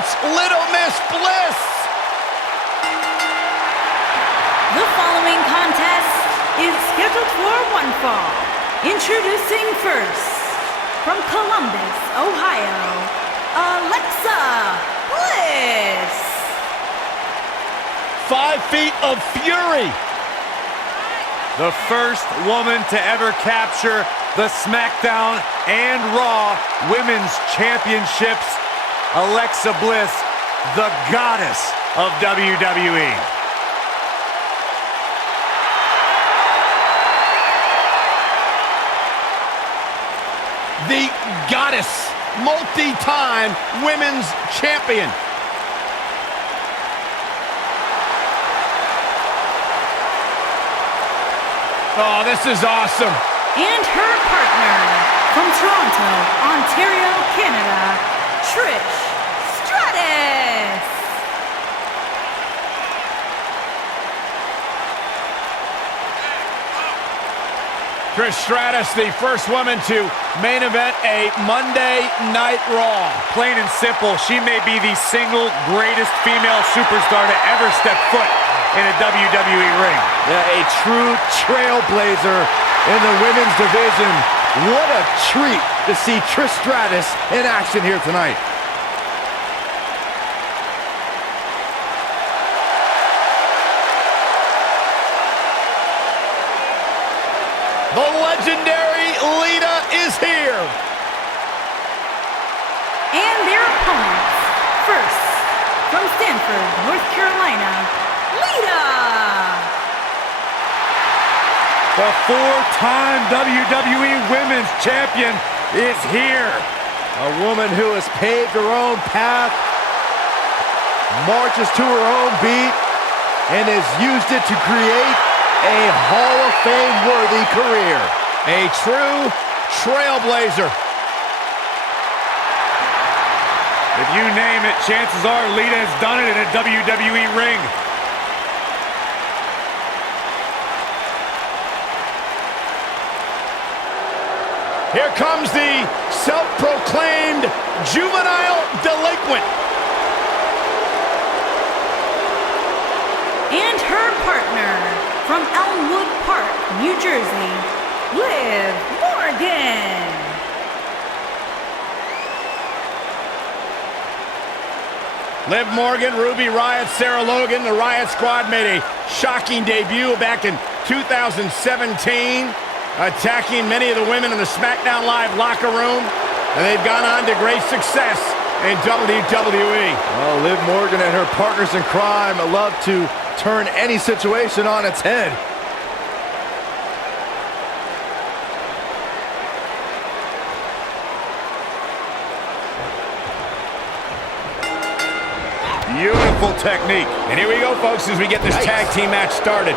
It's Little Miss Bliss. The following contest is scheduled for one fall. Introducing first, from Columbus, Ohio, Bliss. 5 feet of fury. The first woman to ever capture the SmackDown and Raw Women's Championships, Alexa Bliss, the goddess of WWE. The goddess, multi-time women's champion. Oh, this is awesome. And her partner, from Toronto, Ontario, Canada, Trish Stratus. Trish Stratus, the first woman to main event a Monday Night Raw. Plain and simple, she may be the single greatest female superstar to ever step foot in a WWE ring. Yeah, a true trailblazer in the women's division. What a treat to see Trish Stratus in action here tonight. The legendary Lita is here. And their opponents, first, from Stanford, North Carolina, Lita. The four-time WWE Women's Champion is here. A woman who has paved her own path, marches to her own beat, and has used it to create a Hall of Fame-worthy career. A true trailblazer. If you name it, chances are Lita has done it in a WWE ring. Here comes the self-proclaimed juvenile delinquent. And her partner, from Elmwood Park, New Jersey, Liv Morgan. Liv Morgan, Ruby Riott, Sarah Logan. The Riott Squad made a shocking debut back in 2017, attacking many of the women in the SmackDown Live locker room, and they've gone on to great success in WWE. Well, Liv Morgan and her partners in crime love to turn any situation on its head. Beautiful technique. And here we go, folks, as we get this tag team match started.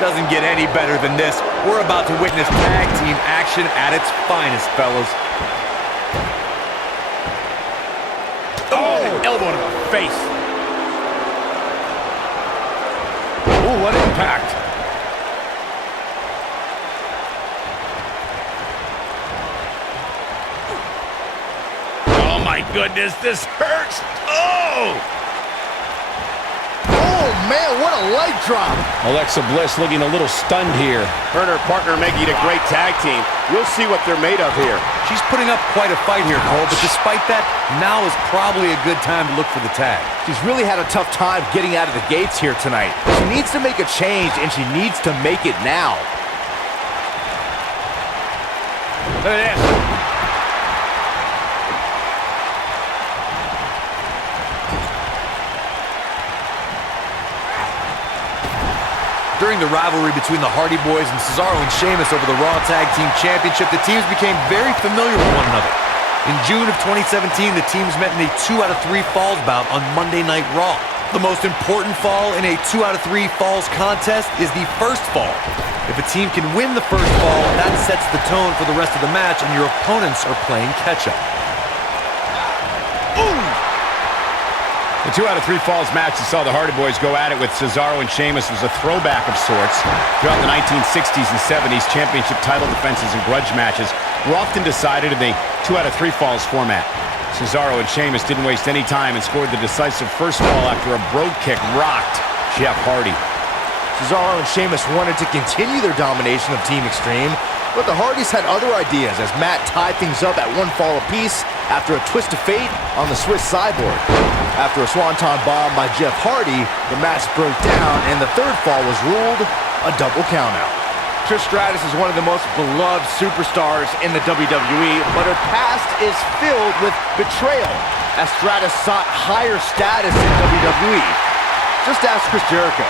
Doesn't get any better than this. We're about to witness tag team action at its finest, fellas. Oh, an elbow to the face. Ooh, what impact. Oh, my goodness, this hurts. Oh! Oh, man, what a leg drop. Alexa Bliss looking a little stunned here. Her and her partner making a great tag team. We'll see what they're made of here. She's putting up quite a fight here, Cole, but despite that, now is probably a good time to look for the tag. She's really had a tough time getting out of the gates here tonight. She needs to make a change, and she needs to make it now. Look at this. During the rivalry between the Hardy Boys and Cesaro and Sheamus over the Raw Tag Team Championship, the teams became very familiar with one another. In June of 2017, the teams met in a 2 out of 3 falls bout on Monday Night Raw. The most important fall in a 2 out of 3 falls contest is the first fall. If a team can win the first fall, that sets the tone for the rest of the match, and your opponents are playing catch-up. The 2 out of 3 falls match that saw the Hardy Boys go at it with Cesaro and Sheamus was a throwback of sorts. Throughout the 1960s and 70s, championship title defenses and grudge matches were often decided in a 2 out of 3 falls format. Cesaro and Sheamus didn't waste any time and scored the decisive first fall after a brogue kick rocked Jeff Hardy. Cesaro and Sheamus wanted to continue their domination of Team Extreme, but the Hardys had other ideas as Matt tied things up at one fall apiece after a twist of fate on the Swiss Cyborg. After a swanton bomb by Jeff Hardy, the match broke down and the third fall was ruled a double countout. Trish Stratus is one of the most beloved superstars in the WWE, but her past is filled with betrayal as Stratus sought higher status in WWE. Just ask Chris Jericho.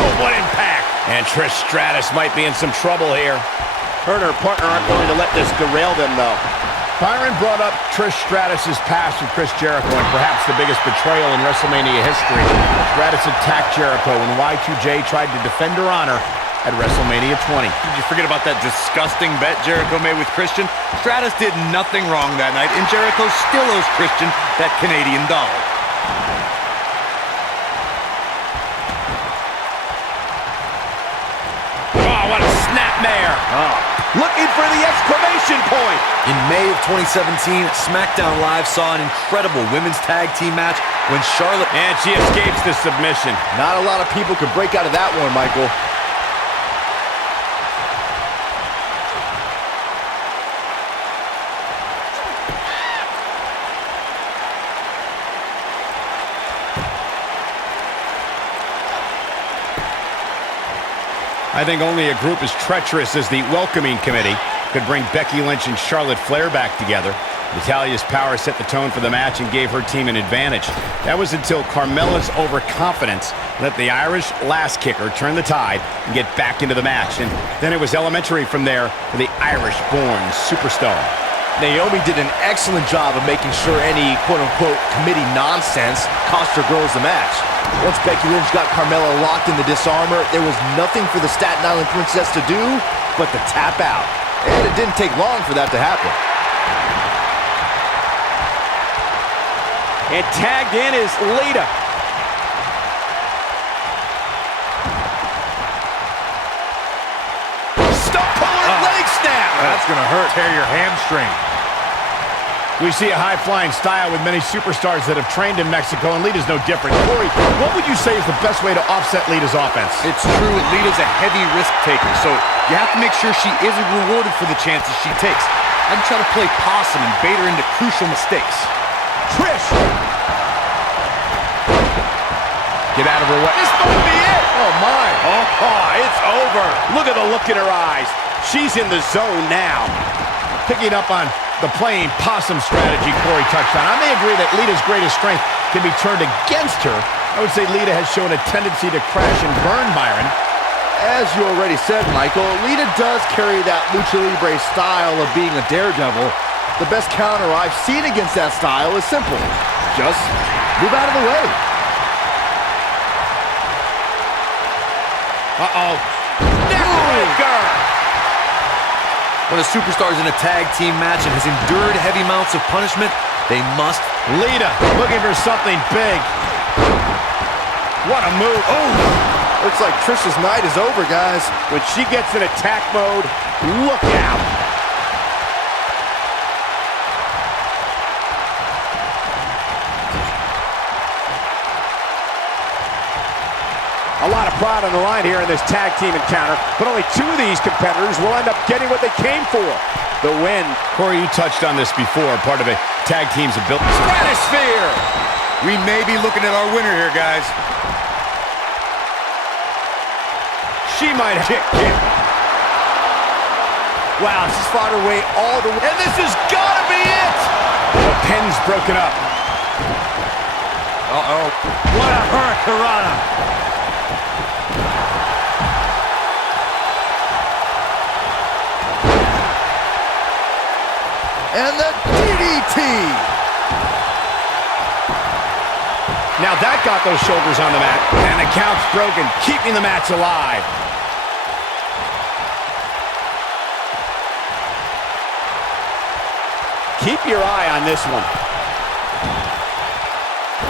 Oh, what impact! And Trish Stratus might be in some trouble here. Her and her partner aren't going to let this derail them, though. Byron brought up Trish Stratus' past with Chris Jericho and perhaps the biggest betrayal in WrestleMania history. Stratus attacked Jericho when Y2J tried to defend her honor at WrestleMania 20. Did you forget about that disgusting bet Jericho made with Christian? Stratus did nothing wrong that night, and Jericho still owes Christian that Canadian dollar. Oh, what a snapmare! Looking for the exclamation point! In May of 2017, SmackDown Live saw an incredible women's tag team match when Charlotte... And she escapes the submission. Not a lot of people could break out of that one, Michael. I think only a group as treacherous as the Welcoming Committee could bring Becky Lynch and Charlotte Flair back together. Natalya's power set the tone for the match and gave her team an advantage. That was until Carmella's overconfidence let the Irish last kicker turn the tide and get back into the match. And then it was elementary from there for the Irish-born superstar. Naomi did an excellent job of making sure any quote-unquote committee nonsense cost her girls the match. Once Becky Lynch got Carmella locked in the disarmor, there was nothing for the Staten Island Princess to do but to tap out. And it didn't take long for that to happen. And tagged in is Lita. Stump puller leg snap! That's gonna hurt. Tear your hamstring. We see a high-flying style with many superstars that have trained in Mexico, and Lita's no different. Corey, what would you say is the best way to offset Lita's offense? It's true, Lita's a heavy risk taker, so you have to make sure she isn't rewarded for the chances she takes. I'd try to play possum and bait her into crucial mistakes. Trish! Get out of her way. This might be it. Oh, my. Oh, it's over. Look at the look in her eyes. She's in the zone now. Picking up on the playing possum strategy Corey touched on, I may agree that Lita's greatest strength can be turned against her. I would say Lita has shown a tendency to crash and burn, Byron. As you already said, Michael, Lita does carry that lucha libre style of being a daredevil. The best counter I've seen against that style is simple. Just move out of the way. Uh-oh. Neckbreaker! When a superstar is in a tag team match and has endured heavy amounts of punishment, they must... Lita looking for something big. What a move. Oh! Looks like Trish's night is over, guys. When she gets in attack mode, look out. A lot of pride on the line here in this tag team encounter, but only two of these competitors will end up getting what they came for, the win. Corey, you touched on this before, part of a tag team's ability. Stratosphere! We may be looking at our winner here, guys. She might have kick. Wow, she's fought her way all the way. And this has got to be it! The pin's broken up. Uh-oh. What a hurricanrana. And the DDT! Now that got those shoulders on the mat. And the count's broken, keeping the match alive. Keep your eye on this one.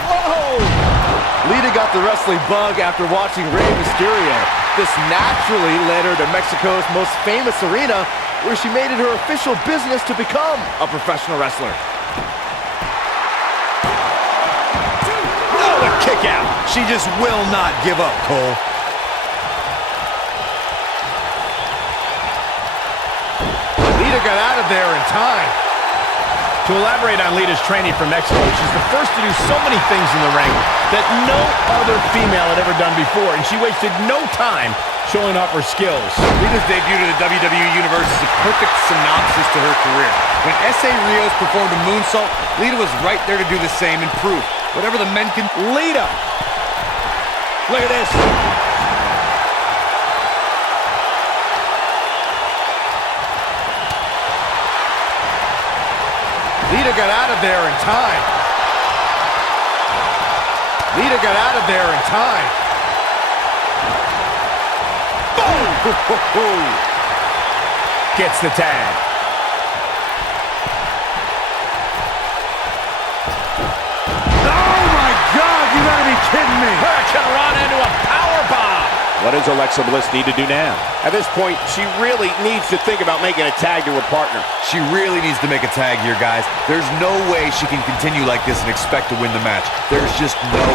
Whoa! Lita got the wrestling bug after watching Rey Mysterio. This naturally led her to Mexico's most famous arena where she made it her official business to become a professional wrestler. Oh, a kick out. She just will not give up, Cole. Lita got out of there in time. To elaborate on Lita's training from Mexico, she's the first to do so many things in the ring that no other female had ever done before, and she wasted no time showing off her skills. Lita's debut to the WWE Universe is a perfect synopsis to her career. When S.A. Rios performed a moonsault, Lita was right there to do the same and prove whatever the men can... Lita! Look at this. Lita got out of there in time. Lita got out of there in time. Boom! Gets the tag. Oh my God, you gotta be kidding me! Hurricane Rana into a powerbomb. What does Alexa Bliss need to do now? At this point, she really needs to think about making a tag to her partner. She really needs to make a tag here, guys. There's no way she can continue like this and expect to win the match. There's just no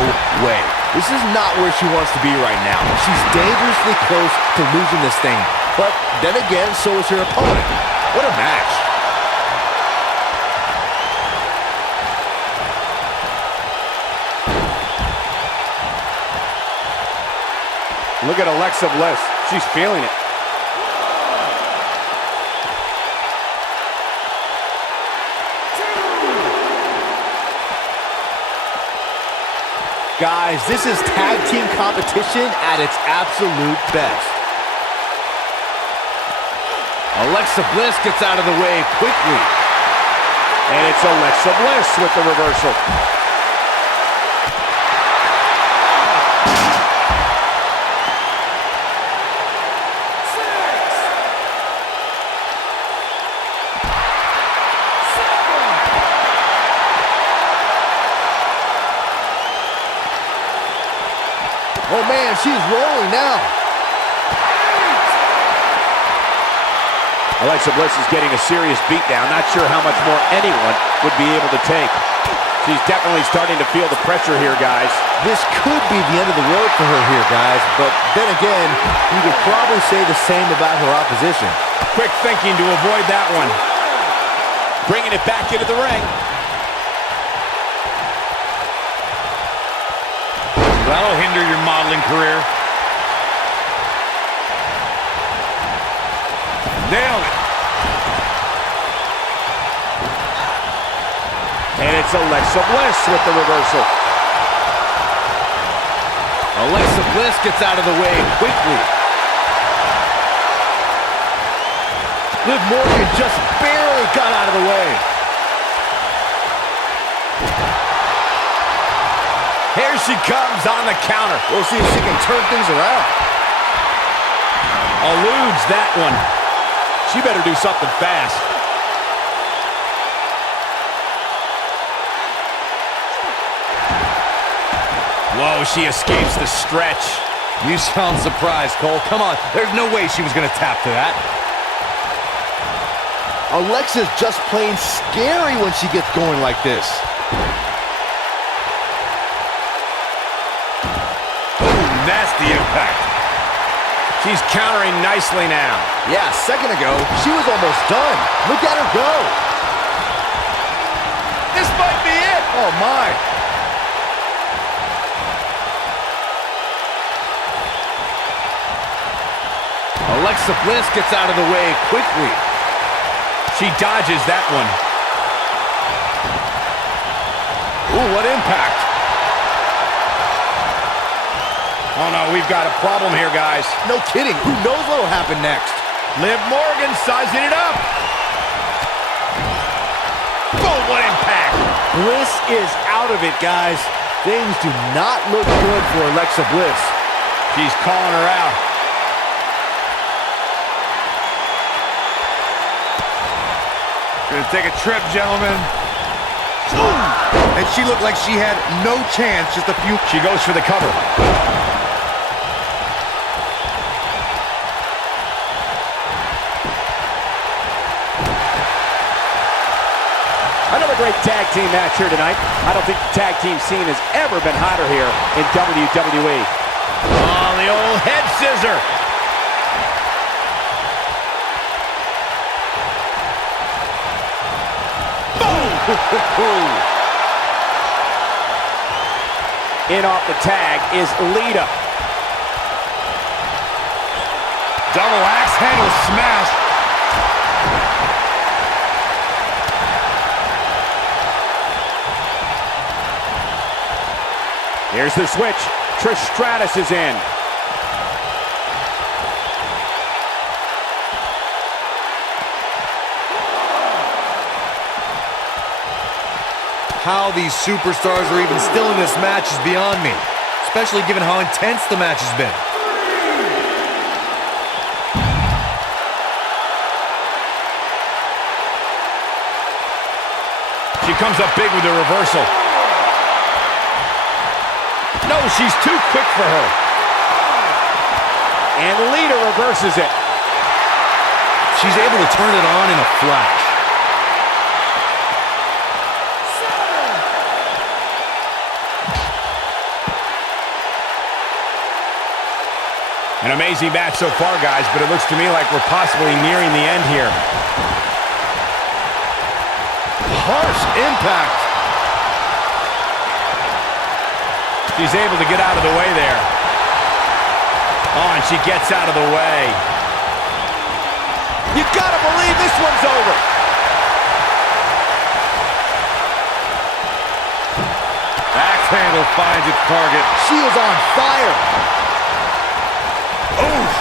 way. This is not where she wants to be right now. She's dangerously close to losing this thing. But then again, so is her opponent. What a match. Look at Alexa Bliss. She's feeling it. Guys, this is tag team competition at its absolute best. Alexa Bliss gets out of the way quickly. And it's Alexa Bliss with the reversal. Oh man, she's rolling now. Alexa Bliss is getting a serious beatdown. Not sure how much more anyone would be able to take. She's definitely starting to feel the pressure here, guys. This could be the end of the road for her here, guys. But then again, you could probably say the same about her opposition. Quick thinking to avoid that one. Bringing it back into the ring. That'll hinder your modeling career. Nailed it. And it's Alexa Bliss with the reversal. Alexa Bliss gets out of the way quickly. Liv Morgan just barely got out of the way. Here she comes on the counter. We'll see if she can turn things around. Eludes that one. She better do something fast. Whoa, she escapes the stretch. You sound surprised, Cole. Come on, there's no way she was going to tap to that. Alexa's just plain scary when she gets going like this. Nasty impact. She's countering nicely now. Yeah, a second ago, she was almost done. Look at her go. This might be it. Oh, my. Alexa Bliss gets out of the way quickly. She dodges that one. Ooh, what impact. Oh, no, we've got a problem here, guys. No kidding. Who knows what will happen next? Liv Morgan sizing it up. Boom, what impact. Bliss is out of it, guys. Things do not look good for Alexa Bliss. She's calling her out. Gonna take a trip, gentlemen. And she looked like she had no chance, just a few... She goes for the cover. Another great tag team match here tonight. I don't think the tag team scene has ever been hotter here in WWE. Oh, the old head scissor. In off the tag is Lita. Double axe handle smash. Here's the switch. Trish Stratus is in. How these superstars are even still in this match is beyond me, especially given how intense the match has been. She comes up big with the reversal. No, she's too quick for her. And Lita reverses it. She's able to turn it on in a flash. An amazing match so far, guys, but it looks to me like we're possibly nearing the end here. Harsh impact. She's able to get out of the way there. Oh, and she gets out of the way. You gotta believe this one's over. Axe handle finds its target. She is on fire. Oof.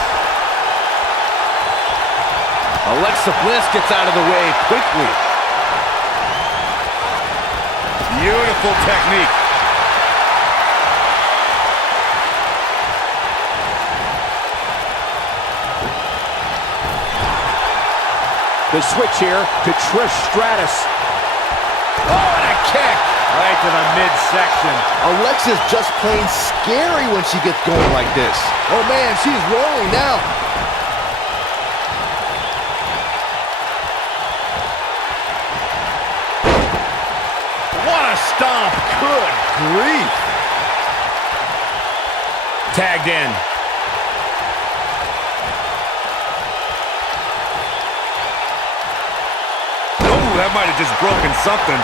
Alexa Bliss gets out of the way quickly. Beautiful technique. The switch here to Trish Stratus. Oh, and a kick. Right to the midsection. Alexa's just plain scary when she gets going like this. Oh man, she's rolling now. What a stomp. Good grief. Tagged in. Oh, that might have just broken something.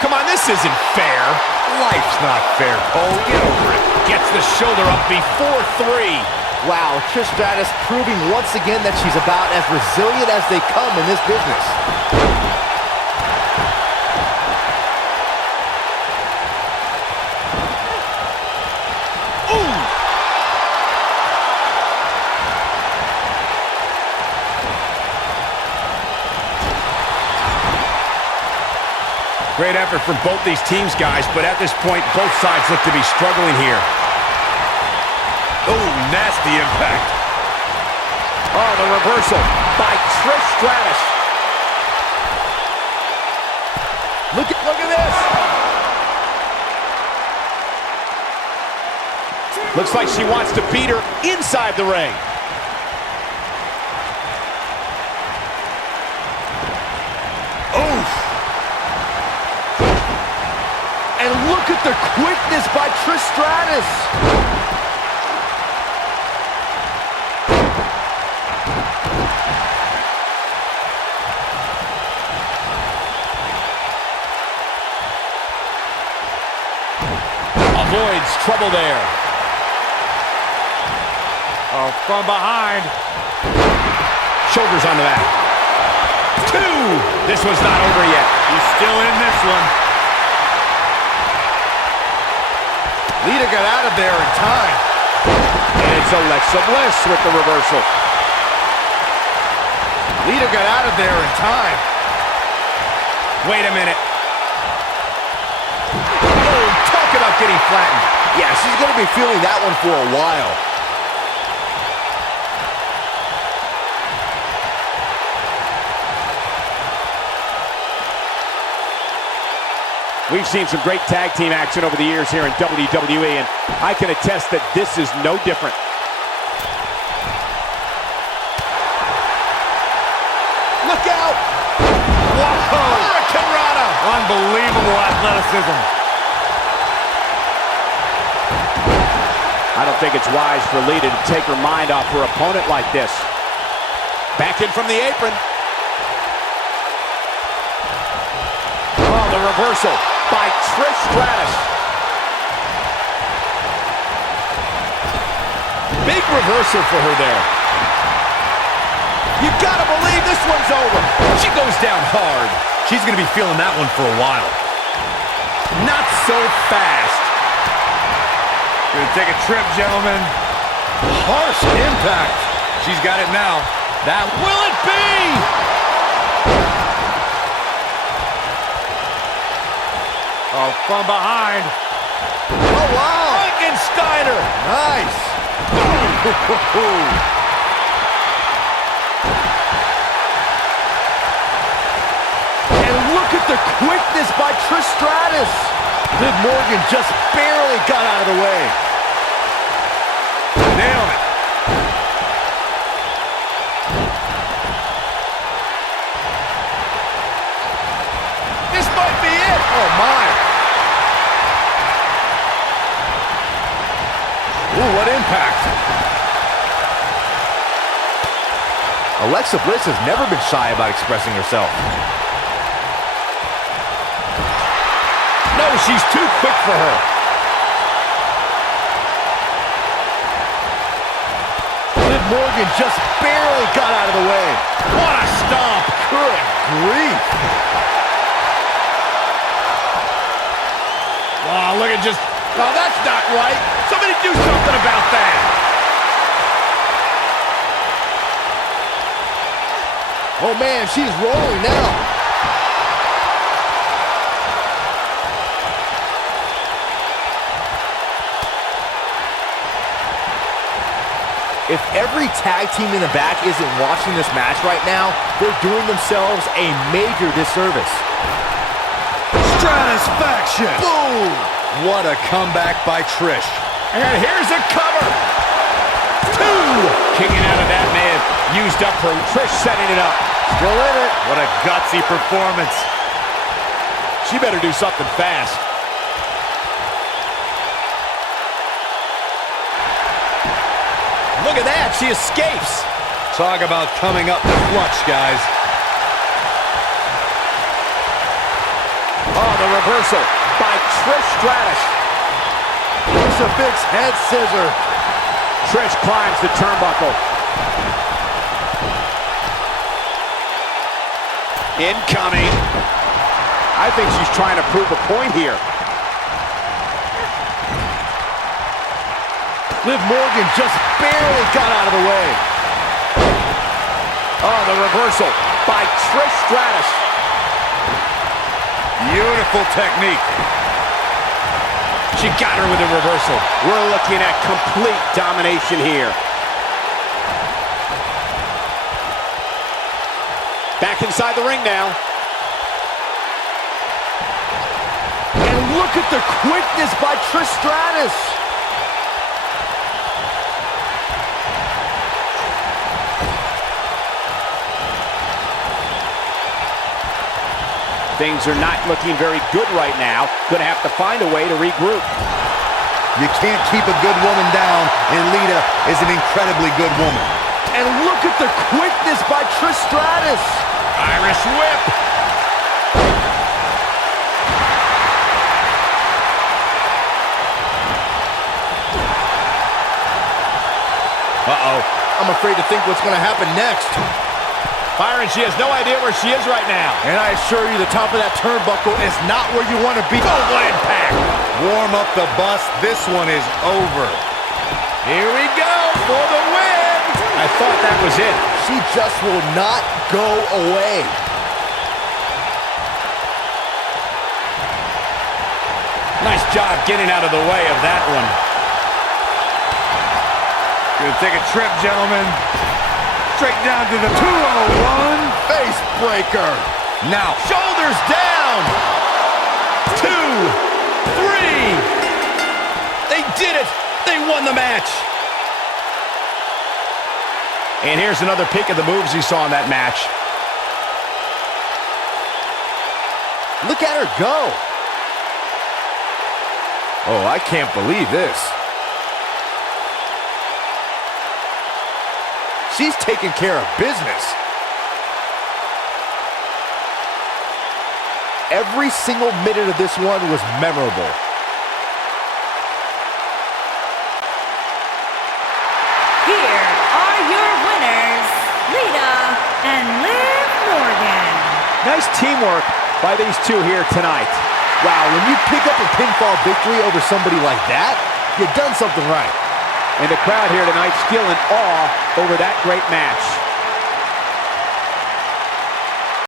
Come on, this isn't fair. Life's not fair, Cole. Get over it. Gets the shoulder up before 3. Wow, Trish Stratus proving once again that she's about as resilient as they come in this business. Ooh! Great effort from both these teams, guys, but at this point, both sides look to be struggling here. Oh, nasty impact. Oh, the reversal by Trish Stratus. Look at this. Looks like she wants to beat her inside the ring. And look at the quickness by Trish Stratus. Avoids trouble there. Oh, from behind. Shoulders on the back. 2! This was not over yet. He's still in this one. Lita got out of there in time. And it's Alexa Bliss with the reversal. Lita got out of there in time. Wait a minute. Oh, talk about getting flattened. Yeah, she's going to be feeling that one for a while. We've seen some great tag team action over the years here in WWE, and I can attest that this is no different. Unbelievable athleticism. I don't think it's wise for Lita to take her mind off her opponent like this. Back in from the apron. Oh, the reversal by Trish Stratus. Big reversal for her there. You gotta believe this one's over. She goes down hard. She's going to be feeling that one for a while. Not so fast. Gonna take a trip, gentlemen. Harsh impact. She's got it now. That will it be? Oh, from behind. Oh, wow. Frankensteiner. Nice. And look at the quickness by Trish Stratus. Liv Morgan just barely got out of the way. Nailed it. This might be it. Oh, my. Ooh, what impact. Alexa Bliss has never been shy about expressing herself. No, she's too quick for her. Liv Morgan just barely got out of the way. What a stomp. Good grief. Oh, look at just... Oh, that's not right. Somebody do something about that. Oh, man, she's rolling now. If every tag team in the back isn't watching this match right now, they're doing themselves a major disservice. Stratusfaction! Boom! What a comeback by Trish. And here's a cover. Two. Kicking out of that man. Used up her... Trish setting it up. Still in it. What a gutsy performance. She better do something fast. Look at that. She escapes. Talk about coming up the clutch, guys. Oh, the reversal by Trish Stratus. Crucifix head scissor. Trish climbs the turnbuckle. Incoming. I think she's trying to prove a point here. Liv Morgan just barely got out of the way. Oh, the reversal by Trish Stratus. Beautiful technique. She got her with a reversal. We're looking at complete domination here. Back inside the ring now. And look at the quickness by Trish Stratus. Things are not looking very good right now. Gonna have to find a way to regroup. You can't keep a good woman down, and Lita is an incredibly good woman. And look at the quickness by Trish Stratus. Irish whip. Uh-oh. I'm afraid to think what's going to happen next. Byron, she has no idea where she is right now. And I assure you, the top of that turnbuckle is not where you want to be. Oh, what impact. Warm up the bus. This one is over. Here we go for the win. I thought that was it. She just will not go away. Nice job getting out of the way of that one. Gonna take a trip, gentlemen. Straight down to the 201. Face breaker. Now, shoulders down. 2, 3. They did it. They won the match. And here's another peek of the moves you saw in that match. Look at her go. Oh, I can't believe this. She's taking care of business. Every single minute of this one was memorable. Here are your winners, Lita and Liv Morgan. Nice teamwork by these two here tonight. Wow, when you pick up a pinfall victory over somebody like that, you've done something right. And the crowd here tonight still in awe over that great match.